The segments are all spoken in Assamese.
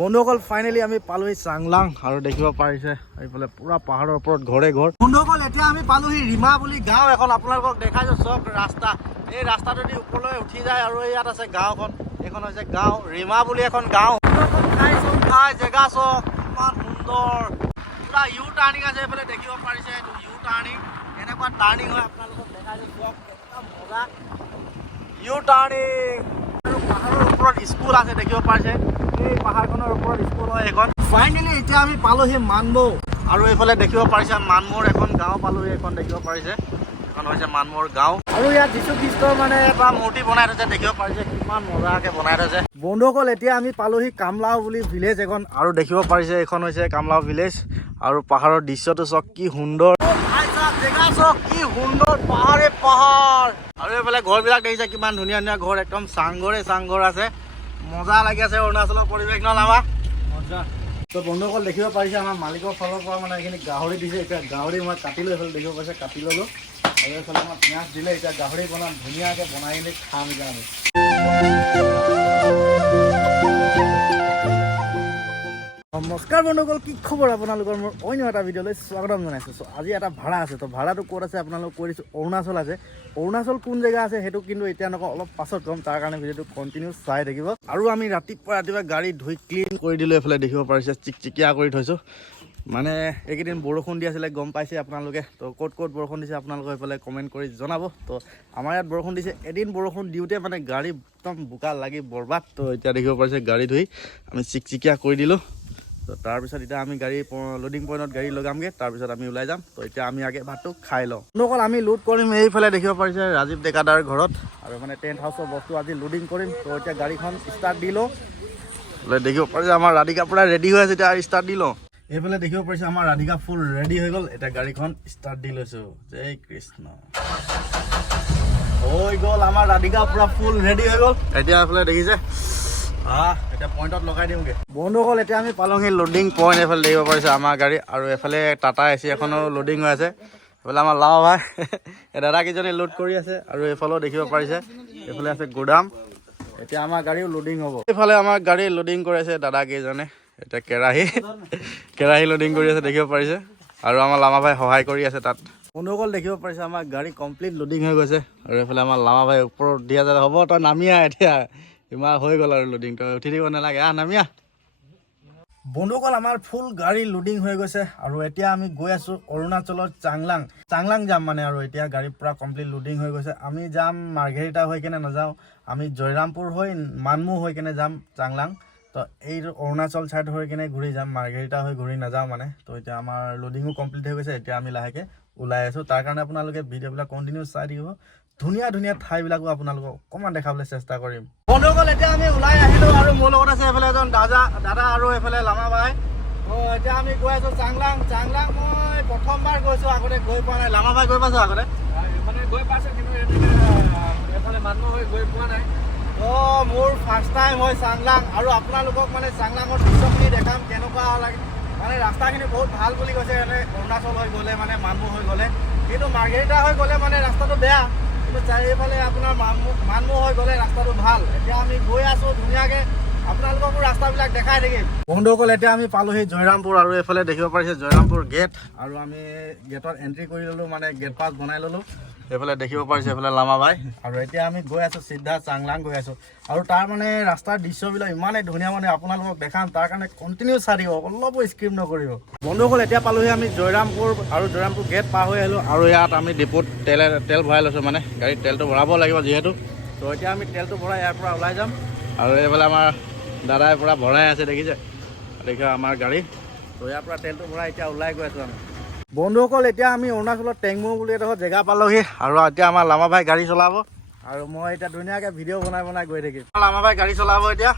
বন্ধুসকল ফাইনেলি আমি পালোহি চাংলাং আৰু দেখিব পাৰিছে এইফালে পুৰা পাহাৰৰ ওপৰত ঘৰে ঘৰ। বন্ধুসকল এতিয়া আমি পালোহি ৰিমা বুলি গাঁও এখন, আপোনালোকক দেখাইছো চব ৰাস্তা। এই ৰাস্তাটো দি ওপৰলৈ উঠি যায় আৰু ইয়াত আছে গাঁওখন, এইখন হৈছে গাঁও ৰিমা বুলি এখন গাঁও। ঠাই জেগা চক ইমান সুন্দৰ, পুৰা ইউ টাৰ্ণিং আছে এইফালে দেখিব পাৰিছে, এইটো ইউ টাৰ্ণিং। এনেকুৱা টাৰ্ণিং হয় আপোনালোকক দেখাইছো চক, একদম মজা ইউ টাৰ্ণিং। আৰু পাহাৰৰ ওপৰত স্কুল আছে দেখিব পাৰিছে, এই পাহাৰখনৰ ওপৰত স্কুল হয় এখন। ফাইনেলি এতিয়া আমি পালোহি মানমৌ, আৰু এইফালে দেখিব পাৰিছে মানমৌৰ এখন গাঁও পালোহি, এইখন দেখিব পাৰিছে, এখন হৈছে মানমৌৰ গাঁও। আৰু ইয়াত যীশু খ্ৰীষ্টৰ মানে এটা মূৰ্তি বনাই থৈছে দেখিব পাৰিছে, কিমান মজাকে বনাই থৈছে। বন্ধুসকল এতিয়া আমি পালোহি কামলাও বুলি ভিলেজ এখন, আৰু দেখিব পাৰিছে এইখন হৈছে কামলাও ভিলেজ। আৰু পাহাৰৰ দৃশ্যটো চক কি সুন্দৰ, জেগা চক কি সুন্দৰ, পাহাৰে পাহাৰ। আৰু এইফালে ঘৰবিলাক দেখিছে কিমান ধুনীয়া ধুনীয়া ঘৰ, একদম চাংঘৰ আছে, মজা লাগি আছে অৰুণাচলৰ পৰিৱেশ ন আমাৰ মজা। তো বন্ধুসকল দেখিব পাৰিছে আমাৰ মালিকৰ ফালৰ পৰা মানে এইখিনি গাহৰি দিছে। এতিয়া গাহৰি মই কাটি লৈ এইফালে দেখিব পাৰিছে কাটি ল'লোঁ, আৰু এইফালে আমাৰ পিঁয়াজ দিলে। এতিয়া গাহৰি বনাম, ধুনীয়াকৈ বনাই কিনি খাম এতিয়া আমি। নমস্কাৰ বন্ধুসকল, কি খবৰ আপোনালোকৰ? মোৰ অন্য এটা ভিডিঅ'লৈ স্বাগতম জনাইছোঁ। চ' আজি এটা ভাড়া আছে, তো ভাড়াটো ক'ত আছে আপোনালোকক কৈ দিছোঁ, অৰুণাচল আছে। অৰুণাচল কোন জেগা আছে সেইটো কিন্তু এতিয়া নকওঁ, অলপ পাছত ক'ম, তাৰ কাৰণে ভিডিঅ'টো কণ্টিনিউ চাই থাকিব। আৰু আমি ৰাতিপুৱা গাড়ী ধুই ক্লিন কৰি দিলোঁ, এইফালে দেখিব পাৰিছে চিকচিকীয়া কৰি থৈছোঁ। মানে এইকেইদিন বৰষুণ দি আছিলে, গম পাইছে আপোনালোকে। তো ক'ত বৰষুণ দিছে আপোনালোকে এইফালে কমেণ্ট কৰি জনাব। তো আমাৰ ইয়াত বৰষুণ দিছে, এদিন বৰষুণ দিওঁতে মানে গাড়ী একদম বোকা লাগি বৰবাদ। তো এতিয়া দেখিব পাৰিছে গাড়ী ধুই আমি চিকচিকীয়া কৰি দিলোঁ। তো তাৰপিছত এতিয়া আমি গাড়ী লোডিং পইণ্টত গাড়ী লগামগৈ, তাৰপিছত আমি ওলাই যাম। তো এতিয়া আমি আগে ভাতটো খাই লওঁ। অকল আমি লোড কৰিম এইফালে দেখিব পাৰিছে ৰাজীৱ ডেকাদাৰ ঘৰত, আৰু মানে টেণ্ট হাউচৰ বস্তু আজি লোডিং কৰিম। তো এতিয়া গাড়ীখন ষ্টাৰ্ট দি লওঁ। দেখিব পাৰিছে আমাৰ ৰাধিকা পূৰা ৰেডি হৈ আছে, এতিয়া ষ্টাৰ্ট দি লওঁ। এইফালে দেখিব পাৰিছে আমাৰ ৰাধিকা ফুল ৰেডি হৈ গ'ল, এতিয়া গাড়ীখন ষ্টাৰ্ট দি লৈছোঁ। জয় কৃষ্ণ, হৈ গ'ল আমাৰ ৰাধিকা পূৰা ফুল ৰেডি হৈ গ'ল। এতিয়া এইফালে দেখিছে এতিয়া পইণ্টত লগাই দিওঁগৈ। বন্ধুসকল এতিয়া আমি পালোহি লোডিং পইণ্ট, এইফালে দেখিব পাৰিছে আমাৰ গাড়ী, আৰু এইফালে টাটা এচি এখনো লোডিং হৈ আছে। এইফালে আমাৰ লাও ভাই দাদাকেইজনে লোড কৰি আছে, আৰু এইফালেও দেখিব পাৰিছে এইফালে আছে গোদাম। এতিয়া আমাৰ গাড়ীও লোডিং হ'ব। এইফালে আমাৰ গাড়ী লোডিং কৰি আছে দাদাকেইজনে, এতিয়া কেৰাহী লোডিং কৰি আছে দেখিব পাৰিছে, আৰু আমাৰ লামা ভাই সহায় কৰি আছে তাত। বন্ধুসকল দেখিব পাৰিছে আমাৰ গাড়ী কমপ্লিট লোডিং হৈ গৈছে, আৰু এইফালে আমাৰ লামা ভাই ওপৰত দিয়া যায়, হ'ব তই নামি আহ, এতিয়া ইমান হৈ গ'ল আৰু লোডিং, তই উঠি দিব নালাগে, নামি আহ। বন্ধুসকল আমাৰ ফুল গাড়ী লোডিং হৈ গৈছে, আৰু এতিয়া আমি গৈ আছোঁ অৰুণাচলৰ চাংলাং যাম মানে। আৰু এতিয়া গাড়ী পূৰা কমপ্লিট লোডিং হৈ গৈছে। আমি যাম মাৰ্ঘেৰিটা হৈ কেনে নাযাওঁ, আমি জয়ৰামপুৰ হৈ মানমৌ হৈ কেনে যাম চাংলাং। তো এই অৰুণাচল ছাইড হৈ কেনে ঘূৰি যাম, মাৰ্ঘেৰিটা হৈ ঘূৰি নাযাওঁ মানে। তো এতিয়া আমাৰ লোডিঙো কমপ্লিট হৈ গৈছে, এতিয়া আমি লাহেকৈ ওলাই আছোঁ। তাৰ কাৰণে আপোনালোকে ভিডিঅ'বিলাক কণ্টিনিউ চাই থাকিব, ধুনীয়া ধুনীয়া ঠাইবিলাকো আপোনালোকক অকণমান দেখাবলৈ চেষ্টা কৰিম। বন্ধুসকল এতিয়া আমি ওলাই আহিলোঁ, আৰু মোৰ লগত আছে এইফালে এজন দাদা আৰু এইফালে লামা ভাই। এতিয়া আমি গৈ আছোঁ চাংলাং। মই প্ৰথমবাৰ গৈছোঁ, আগতে গৈ পোৱা নাই। লামা ভাই গৈ পাইছোঁ আগতে? মানে গৈ পাইছোঁ, কিন্তু এইফালে মানুহ হৈ গৈ পোৱা নাই। মোৰ ফাৰ্ষ্ট টাইম হয় চাংলাং, আৰু আপোনালোকক মানে চাংলাঙৰ দৃশ্যখিনি দেখাম কেনেকুৱা লাগে। মানে ৰাস্তাখিনি বহুত ভাল বুলি কৈছে, এনে অৰুণাচল হৈ গ'লে মানে মানমৌ হৈ গ'লে, কিন্তু মাৰ্ঘেৰিটা হৈ গ'লে মানে ৰাস্তাটো বেয়া, কিন্তু চাৰিওফালে আপোনাৰ মানমৌ হৈ গ'লে ৰাস্তাটো ভাল। এতিয়া আমি গৈ আছোঁ ধুনীয়াকৈ, আপোনালোককো ৰাস্তাবিলাক দেখাই থাকিম। বন্ধুসকল এতিয়া আমি পালোহি জয়ৰামপুৰ, আৰু এইফালে দেখিব পাৰিছে জয়ৰামপুৰ গেট, আৰু আমি গেটত এণ্ট্ৰি কৰি ল'লোঁ, মানে গেট পাছ বনাই ল'লোঁ। এইফালে দেখিব পাৰিছে এইফালে লামা ভাই, আৰু এতিয়া আমি গৈ আছোঁ চিধা চাংলাং গৈ আছোঁ। আৰু তাৰ মানে ৰাস্তাৰ দৃশ্যবিলাক ইমানেই ধুনীয়া, মানে আপোনালোকক দেখাম, তাৰ কাৰণে কণ্টিনিউ চাই দিব, অলপো স্কিপ নকৰিব। বন্ধুসকল এতিয়া পালোহি আমি জয়ৰামপুৰ, আৰু জয়ৰামপুৰ গেট পাৰ হৈ আহিলোঁ, আৰু ইয়াত আমি ডিপুত তেল ভৰাই লৈছোঁ, মানে গাড়ীত তেলটো ভৰাব লাগিব যিহেতু। তো এতিয়া আমি তেলটো ভৰাই ইয়াৰ পৰা ওলাই যাম, আৰু এইফালে আমাৰ দাদাই পূৰা ভৰাই আছে দেখিছে আমাৰ গাড়ী। তো ইয়াৰ পৰা তেলটো ভৰাই এতিয়া ওলাই গৈ আছোঁ আমি। বন্ধুসকল এতিয়া আমি অৰুণাচলত টেংমৌ বুলি এডোখৰ জেগা পালোহি, আৰু এতিয়া আমাৰ লামা ভাই গাড়ী চলাব, আৰু মই এতিয়া ধুনীয়াকৈ ভিডিঅ' বনাই গৈ থাকিম। লামা ভাই গাড়ী চলাব এতিয়া,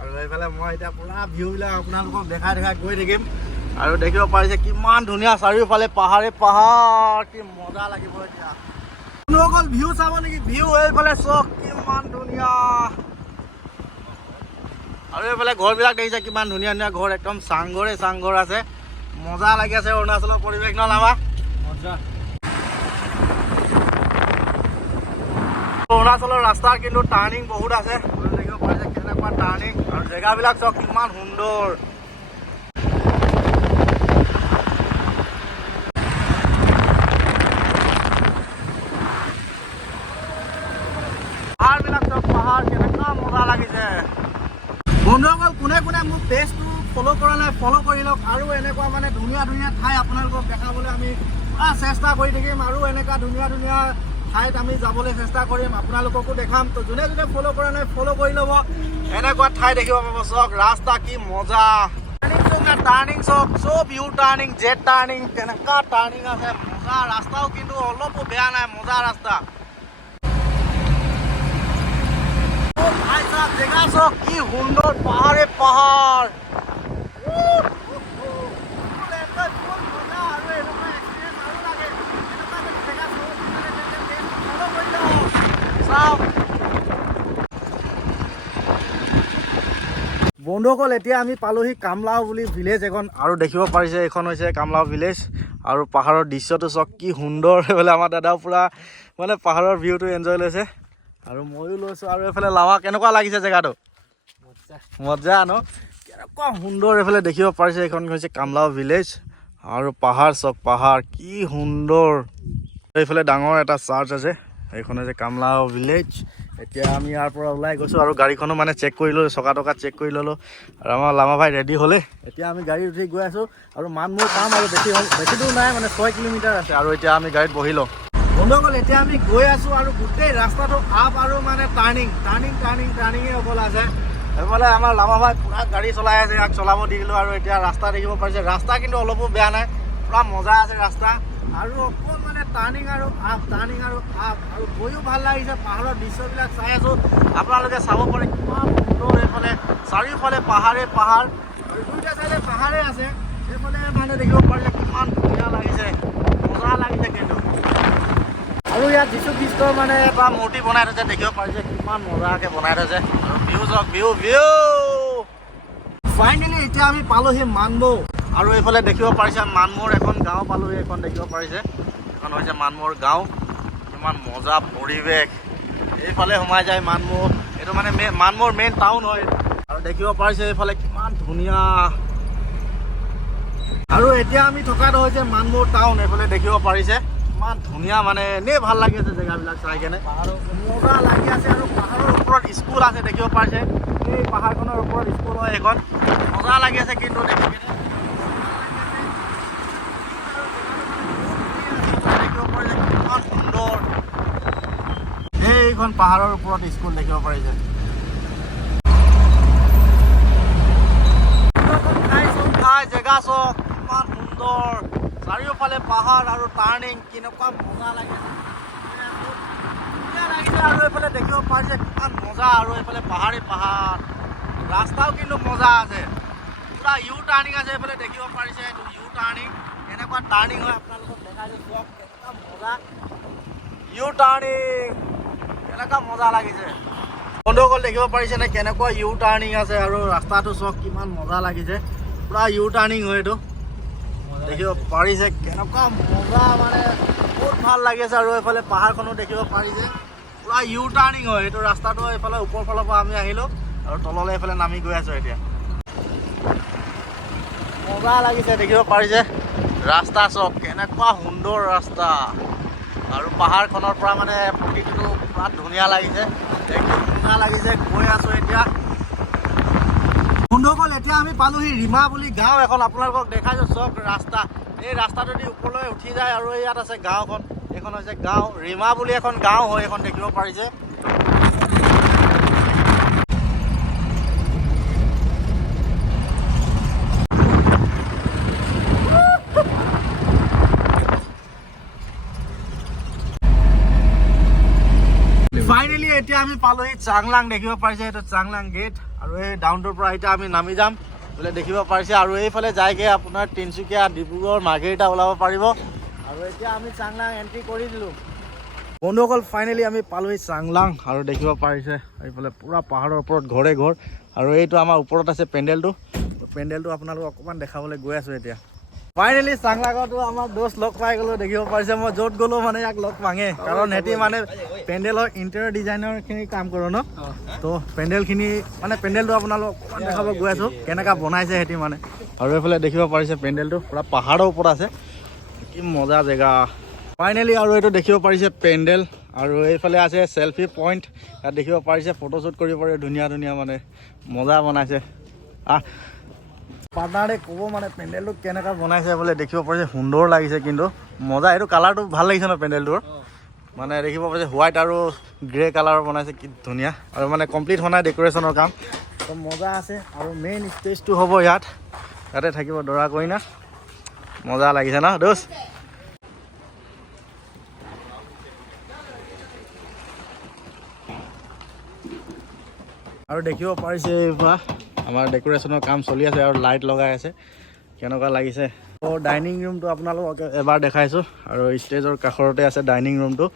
আৰু এইফালে মই এতিয়া পুৰা ভিউবিলাক আপোনালোকক দেখাই গৈ থাকিম। আৰু দেখিব পাৰিছে কিমান ধুনীয়া চাৰিওফালে পাহাৰে পাহাৰ, কি মজা লাগিব এতিয়া। বন্ধুসকল ভিউ চাব নেকি? ভিউ এইফালে চক কিমান ধুনীয়া, আৰু এইফালে ঘৰবিলাক দেখিছে কিমান ধুনীয়া ধুনীয়া ঘৰ, একদম চাংঘৰ আছে, মজা লাগি আছে অৰুণাচলৰ পৰিৱেশ ন লামা? মজা। অৰুণাচলৰ ৰাস্তা কিন্তু টাৰ্ণিং বহুত আছে, দেখিব পাৰিছে কেনেকুৱা কেনেকুৱা টাৰ্ণিং আৰু জেগাবিলাক চাওক কিমান সুন্দৰ। পাহাৰবিলাক চাওক, পাহাৰ কেনেকুৱা মজা লাগিছে। বন্ধুসকল, কোনে কোনে মোৰ পেজটো ফ'ল' কৰা নাই ফ'ল' কৰি লওক, আৰু এনেকুৱা মানে ধুনীয়া ধুনীয়া ঠাই আপোনালোকক দেখাবলৈ আমি পুৰা চেষ্টা কৰি থাকিম, আৰু এনেকুৱা ধুনীয়া ধুনীয়া ঠাইত আমি যাবলৈ চেষ্টা কৰিম, আপোনালোককো দেখাম। তো যোনে যোনে ফ'ল' কৰা নাই ফ'ল' কৰি ল'ব, এনেকুৱা ঠাই দেখিব পাব। চাওক ৰাস্তা কি মজা, টাৰ্ণিং চাওক, চব ইউ টাৰ্ণিং, জেড টাৰ্ণিং, কেনেকুৱা টাৰ্ণিং আছে, মজা। ৰাস্তাও কিন্তু অলপো বেয়া নাই, মজা ৰাস্তা। জেগা চাওক কি সুন্দৰ, পাহাৰে পাহাৰ। বন্ধুসকল, এতিয়া আমি পালোহি কামলাও বুলি ভিলেজ এখন, আৰু দেখিব পাৰিছে এইখন হৈছে কামলাও ভিলেজ। আৰু পাহাৰৰ দৃশ্যটো চাওক কি সুন্দৰ। এইফালে আমাৰ দাদাও পুৰা মানে পাহাৰৰ ভিউটো এনজয় লৈছে, আৰু ময়ো লৈছোঁ। আৰু এইফালে লাৱা কেনেকুৱা লাগিছে জেগাটো? মজা ন, কেনেকুৱা সুন্দৰ। এইফালে দেখিব পাৰিছে এইখন হৈছে কামলাও ভিলেজ, আৰু পাহাৰ চাওক, পাহাৰ কি সুন্দৰ। এইফালে ডাঙৰ এটা চাৰ্চ আছে, এইখন হৈছে কামলাও ভিলেজ। এতিয়া আমি ইয়াৰ পৰা ওলাই গৈছোঁ, আৰু গাড়ীখনো মানে চেক কৰি ল'লোঁ, চকা টকা চেক কৰি ল'লোঁ, আৰু আমাৰ লামা ভাই ৰেডি হ'লে। এতিয়া আমি গাড়ী উঠি গৈ আছোঁ, আৰু মানমোৰ পাম, আৰু বেছি দূৰ নাই, মানে 6 কিলোমিটাৰ আছে। আৰু এতিয়া আমি গাড়ীত বহি লওঁ। বন্ধুসকল, এতিয়া আমি গৈ আছোঁ, আৰু গোটেই ৰাস্তাটো আপ আৰু মানে টাৰ্ণিঙে অকল আছে। এইফালে আমাৰ লামা ভাই পুৰা গাড়ী চলাই আছে, ইয়াক চলাব দি দিলোঁ। আৰু এতিয়া ৰাস্তা দেখিব পাৰিছে, ৰাস্তা কিন্তু অলপো বেয়া নাই, পুৰা মজা আছে ৰাস্তা। আৰু অকল মানে টাৰ্ণিং আৰু আপ, আৰু গৈও ভাল লাগিছে। পাহাৰৰ দৃশ্যবিলাক চাই আছোঁ, আপোনালোকে চাব পাৰে কিমান সুন্দৰ। এইফালে চাৰিওফালে পাহাৰে পাহাৰ, আৰু দুইটা চাইডে পাহাৰে আছে। এইফালে মানে দেখিব পাৰিছে কিমান ধুনীয়া লাগিছে, মজা লাগিছে কিন্তু। আৰু ইয়াত যীশু খ্ৰীষ্টৰ মানে এটা মূৰ্তি বনাই থৈছে, দেখিব পাৰিছে কিমান মজাকৈ বনাই থৈছে। আৰু ভিউ চাওক, ভিউ। ফাইনেলি এতিয়া আমি পালোহি মানমৌ, আৰু এইফালে দেখিব পাৰিছে মানমৌৰ এখন গাঁও পালোহি। এইখন দেখিব পাৰিছে, এইখন হৈছে মানমৌৰ গাঁও। কিমান মজা পৰিৱেশ, এইফালে সোমাই যায় মানমৌ। এইটো মানে মানমৌৰ মেইন টাউন হয়, আৰু দেখিব পাৰিছে এইফালে কিমান ধুনীয়া। আৰু এতিয়া আমি থকাটো হৈছে মানমৌৰ টাউন। এইফালে দেখিব পাৰিছে ইমান ধুনীয়া, মানে এনেই ভাল লাগি আছে জেগাবিলাক চাই কেনে, মজা লাগি আছে। আৰু পাহাৰৰ ওপৰত স্কুল আছে, দেখিব পাৰিছে এই পাহাৰখনৰ ওপৰত স্কুল হয় এখন, মজা লাগি আছে কিন্তু দেখি কিনে। দেখিব পাৰিছে কিমান সুন্দৰ, এইখন পাহাৰৰ ওপৰত স্কুল দেখিব পাৰিছে। জেগা চাওক কিমান সুন্দৰ, চাৰিওফালে পাহাৰ আৰু টাৰ্ণিং, কেনেকুৱা মজা লাগিছে। আৰু এইফালে দেখিব পাৰিছে কিমান মজা, আৰু এইফালে পাহাৰে পাহাৰ, ৰাস্তাও কিন্তু মজা আছে, পুৰা ইউ টাৰ্ণিং আছে। এইফালে দেখিব পাৰিছে এইটো ইউ টাৰ্ণিং, এনেকুৱা টাৰ্ণিং হয়, আপোনালোকক দেখাইছোঁ চাওক কেনেকুৱা মজা। ইউ টাৰ্ণিং কেনেকুৱা মজা লাগিছে। বন্ধুসকল, দেখিব পাৰিছে নে কেনেকুৱা ইউ টাৰ্ণিং আছে, আৰু ৰাস্তাটো চাওক কিমান মজা লাগিছে, পুৰা ইউ টাৰ্ণিং হয় এইটো, দেখিব পাৰিছে কেনেকুৱা মজা, মানে বহুত ভাল লাগিছে। আৰু এইফালে পাহাৰখনো দেখিব পাৰিছে, পুৰা ইউ টাৰ্ণিং হয় এইটো ৰাস্তাটো। এইফালে ওপৰ ফালৰ পৰা আমি আহিলোঁ, আৰু তললৈ এইফালে নামি গৈ আছোঁ। এতিয়া মজা লাগিছে, দেখিব পাৰিছে ৰাস্তা চাওক কেনেকুৱা সুন্দৰ ৰাস্তা, আৰু পাহাৰখনৰ পৰা মানে প্ৰকৃতিটো পুৰা ধুনীয়া লাগিছে, একদম ধুনীয়া লাগিছে। গৈ আছোঁ এতিয়া। বন্ধুসকল, এতিয়া আমি পালোহি ৰীমা বুলি গাঁও এখন, আপোনালোকক দেখাইছোঁ চাওক ৰাস্তা। এই ৰাস্তাটোদি ওপৰলৈ উঠি যায়, আৰু ইয়াত আছে গাঁওখন, এইখন হৈছে গাঁও ৰীমা বুলি এখন গাঁও হয়, এইখন দেখিব পাৰিছে। ফাইনেলি এতিয়া আমি পালোহি চাংলাং, দেখিব পাৰিছে এইটো চাংলাং গেট। আৰু এই ডাউনটোৰ পৰা এতিয়া আমি নামি যাম বোলে, দেখিব পাৰিছে। আৰু এইফালে যায়গৈ আপোনাৰ তিনিচুকীয়া, ডিব্ৰুগড়, মাৰ্ঘেৰিটা ওলাব পাৰিব। আৰু এতিয়া আমি চাংলাং এণ্ট্ৰি কৰি দিলোঁ। বন্ধুসকল, ফাইনেলি আমি পালোহি চাংলাং, আৰু দেখিব পাৰিছে এইফালে পুৰা পাহাৰৰ ওপৰত ঘৰে ঘৰ। আৰু এইটো আমাৰ ওপৰত আছে পেণ্ডেলটো আপোনালোকক অকণমান দেখাবলৈ গৈ আছোঁ এতিয়া। ফাইনেলি চাংলাগতো আমাৰ দোস্ত লগ পাই গ'লো দেখিব পাৰিছে মই য'ত গ'লো মানে ইয়াক লগ পাঙে কাৰণ সিহঁতি মানে পেণ্ডেলৰ ইণ্টেৰিয়ৰ ডিজাইনৰখিনি কাম কৰোঁ ন তো পেণ্ডেলখিনি মানে পেণ্ডেলটো আপোনালোক অকণমান দেখাব গৈ আছোঁ কেনেকুৱা বনাইছে সিহঁতি মানে আৰু এইফালে দেখিব পাৰিছে পেণ্ডেলটো পূৰা পাহাৰৰ ওপৰত আছে কি মজা জেগা ফাইনেলি আৰু এইটো দেখিব পাৰিছে পেণ্ডেল আৰু এইফালে আছে চেলফি পইণ্ট ইয়াত দেখিব পাৰিছে ফটোশ্বুট কৰিব পাৰে ধুনীয়া ধুনীয়া মানে মজা বনাইছে পাৰ্টনাৰে ক'ব মানে পেণ্ডেলটো কেনেকুৱা বনাইছে বোলে দেখিব পাৰিছে সুন্দৰ লাগিছে কিন্তু মজা এইটো কালাৰটো ভাল লাগিছে ন পেণ্ডেলটোৰ মানে দেখিব পাৰিছে হোৱাইট আৰু গ্ৰে কালাৰৰ বনাইছে কি ধুনীয়া আৰু মানে কমপ্লিট হোৱা নাই ডেক'ৰেশ্যনৰ কাম তো মজা আছে আৰু মেইন ষ্টেজটো হ'ব ইয়াতে থাকিব দৰা কইনা মজা লাগিছে ন দোস্ত আৰু দেখিব পাৰিছে এইবাৰ আমাৰ ডেক'ৰেশ্যনৰ কাম চলি আছে আৰু লাইট লগাই আছে কেনেকুৱা লাগিছে তো ডাইনিং ৰুমটো আপোনালোকক এবাৰ দেখাইছোঁ আৰু ষ্টেজৰ কাষৰতে আছে ডাইনিং ৰুমটো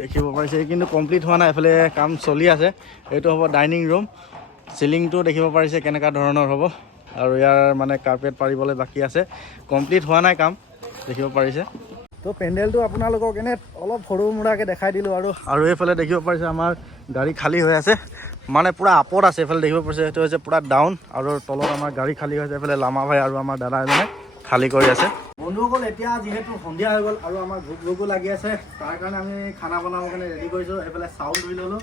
দেখিব পাৰিছে কিন্তু কমপ্লিট হোৱা নাই এইফালে কাম চলি আছে এইটো হ'ব ডাইনিং ৰুম চিলিংটো দেখিব পাৰিছে কেনেকুৱা ধৰণৰ হ'ব আৰু ইয়াৰ মানে কাৰ্পেট পাৰিবলৈ বাকী আছে কমপ্লিট হোৱা নাই কাম দেখিব পাৰিছে তো পেণ্ডেলটো আপোনালোকক এনে অলপ সৰু মুৰাকৈ দেখাই দিলোঁ আৰু এইফালে দেখিব পাৰিছে আমাৰ গাড়ী খালী হৈ আছে মানে পুৰা আপত আছে এইফালে দেখিব পাৰিছে সেইটো হৈছে পুৰা ডাউন আৰু তলত আমাৰ গাড়ী খালী হৈছে এইফালে লামা ভাই আৰু আমাৰ দাদা এজনে খালী কৰি আছে বন্ধুসকল এতিয়া যিহেতু সন্ধিয়া হৈ গ'ল আৰু আমাৰ ভোকো লাগি আছে তাৰ কাৰণে আমি খানা বনাবৰ কাৰণে ৰেডি কৰিছোঁ এইফালে চাউল ধুই ল'লোঁ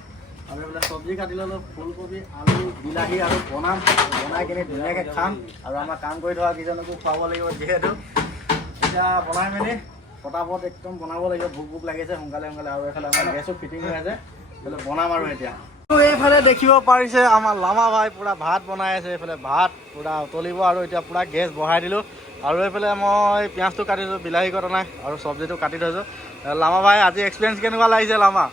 আৰু এইফালে চব্জি কাটি ল'লোঁ ফুলকবি আলু বিলাহী আৰু বনাই কিনি ধুনীয়াকৈ খাম আৰু আমাৰ কাম কৰি থকা কেইজনকো খুৱাব লাগিব যিহেতু এতিয়া বনাই মেলি পটাপট একদম বনাব লাগিব ভোক লাগিছে সোনকালে আৰু এইফালে আমাৰ গেছো ফিটিং হৈ আছে এইফালে বনাম আৰু এতিয়া এইফালে দেখিব পাৰিছে আমাৰ লামা ভাই পুৰা ভাত বনাই আছে এইফালে ভাত পুৰা উতলিব আৰু এতিয়া পুৰা গেছ বহাই দিলোঁ আৰু এইফালে মই পিঁয়াজটো কাটিছোঁ বিলাহী কটা নাই আৰু চব্জিটো কাটি থৈছোঁ লামা ভাই আজি এক্সপিৰিয়েঞ্চ কেনেকুৱা লাগিছে লামা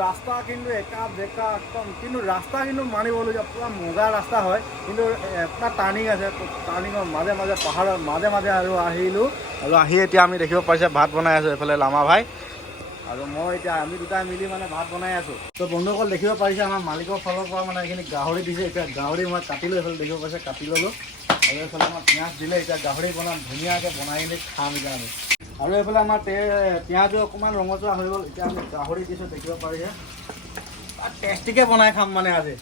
ৰাস্তা কিন্তু একা বেকা একদম কিন্তু ৰাস্তা কিন্তু মানিবলগীয়া পুৰা মজা ৰাস্তা হয় কিন্তু এটা টাৰ্ণিং আছে টাৰ্ণিঙৰ মাজে মাজে পাহাৰৰ মাজে মাজে আৰু আহিলোঁ আৰু আহি এতিয়া আমি দেখিব পাৰিছে ভাত বনাই আছোঁ এইফালে লামা ভাই আৰু মই এতিয়া আমি দুটাই মিলি মানে ভাত বনাই আছোঁ তো বন্ধুসকল দেখিব পাৰিছে আমাৰ মালিকৰ ফালৰ পৰা মানে এইখিনি গাহৰি দিছে এতিয়া গাহৰি মই কাটিলোঁ এইফালে দেখিব পাৰিছে কাটি ল'লোঁ আৰু এইফালে আমাৰ পিঁয়াজ দিলে এতিয়া গাহৰি বনাম ধুনীয়াকৈ বনাই কিনি খাম এতিয়া আমি আৰু এইফালে আমাৰ পিঁয়াজো অকণমান ৰঙচুৱা হৈ গ'ল এতিয়া আমি গাহৰি দিছোঁ দেখিব পাৰিছে টেষ্টিকৈ বনাই খাম মানে আজি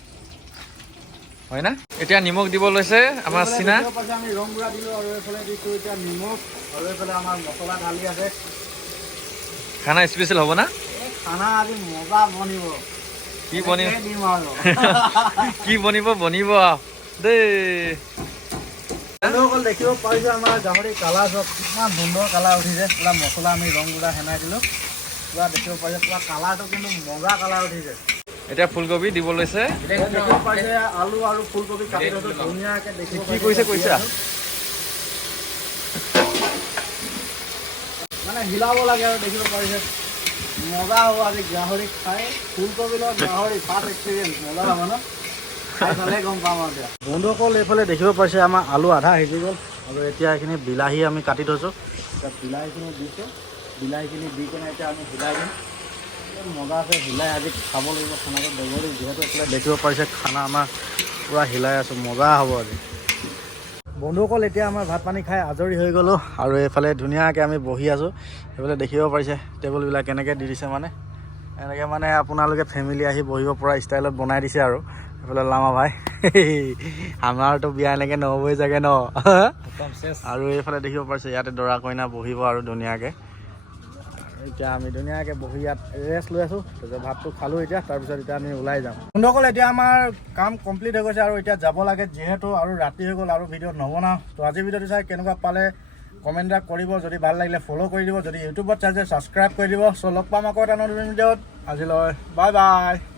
হয় না এতিয়া নিমখ দিব লৈছে আমাৰ চিনা আমি ৰং গুড়া দিলোঁ আৰু এইফালে দিছোঁ এতিয়া নিমখ আৰু এইফালে আমাৰ মছলা ঢালি আছে খানা স্পেচিয়েল হ'ব না খানা আজি মজা বনিব কি বনিব দিম আৰু কি বনিব দেই বন্ধুসকল দেখিব পাৰিছে আমাৰ গাহৰি কালাৰ চব কিমান সুন্দৰ কালাৰ উঠিছে পুৰা মছলা আমি ৰং গুড়া সেনাই দিলোঁ পুৰা দেখিব পাৰিছে পুৰা কালাৰটো কিন্তু মজা কালাৰ উঠিছে এতিয়া ফুলকবি দিব লৈছে দেখিব পাৰিছে আলু আৰু ফুলকবি কাটি থৈছোঁ ধুনীয়াকৈ দেখিব কি কৈছা মানে হিলাব লাগে আৰু দেখিব পাৰিছে মজা হ'ব আজি গাহৰি খাই ফুলকবি লগত গাহৰি ফাৰ্ষ্ট এক্সপিৰিয়েঞ্চ মজা হ'ব ন খাই চালে গম পাম আৰু এতিয়া বন্ধুসকল এইফালে দেখিব পাৰিছে আমাৰ আলু আধা সিজি গ'ল আৰু এতিয়া এইখিনি বিলাহী আমি কাটি থৈছোঁ এতিয়া বিলাহীখিনি দিছোঁ বিলাহীখিনি দি কিনে এতিয়া আমি হিলাই দিম মজা আছে হিলাই আজি খাব লাগিব খানাটো দেগৰি যিহেতু এইফালে দেখিব পাৰিছে খানা আমাৰ পূৰা হিলাই আছোঁ মজা হ'ব আজি বন্ধুসকল এতিয়া আমাৰ ভাত পানী খাই আজৰি হৈ গ'লোঁ আৰু এইফালে ধুনীয়াকৈ আমি বহি আছোঁ সেইফালে দেখিব পাৰিছে টেবুলবিলাক কেনেকৈ দি দিছে মানে এনেকৈ মানে আপোনালোকে ফেমিলি আহি বহিব পৰা ষ্টাইলত বনাই দিছে আৰু এইফালে লামা ভাই আমাৰতো বিয়া এনেকৈ নহ'বই চাগে ন আৰু এইফালে দেখিব পাৰিছে ইয়াতে দৰা কইনা বহিব আৰু ধুনীয়াকৈ এতিয়া আমি ধুনীয়াকৈ বহি ইয়াত ৰেষ্ট লৈ আছোঁ তাৰপিছত ভাতটো খালোঁ এতিয়া তাৰপিছত এতিয়া আমি ওলাই যাম বন্ধুসকল এতিয়া আমাৰ কাম কমপ্লিট হৈ গৈছে আৰু এতিয়া যাব লাগে যিহেতু আৰু ৰাতি হৈ গ'ল আৰু ভিডিঅ' নবনাওঁ তো আজি ভিডিঅ'টো চাই কেনেকুৱা পালে কমেণ্ট এটা কৰিব যদি ভাল লাগিলে ফ'ল' কৰি দিব যদি ইউটিউবত চাইছে ছাবস্ক্ৰাইব কৰি দিব চ' লগ পাম আকৌ এটা নতুন ভিডিঅ'ত আজিলৈ বাই বাই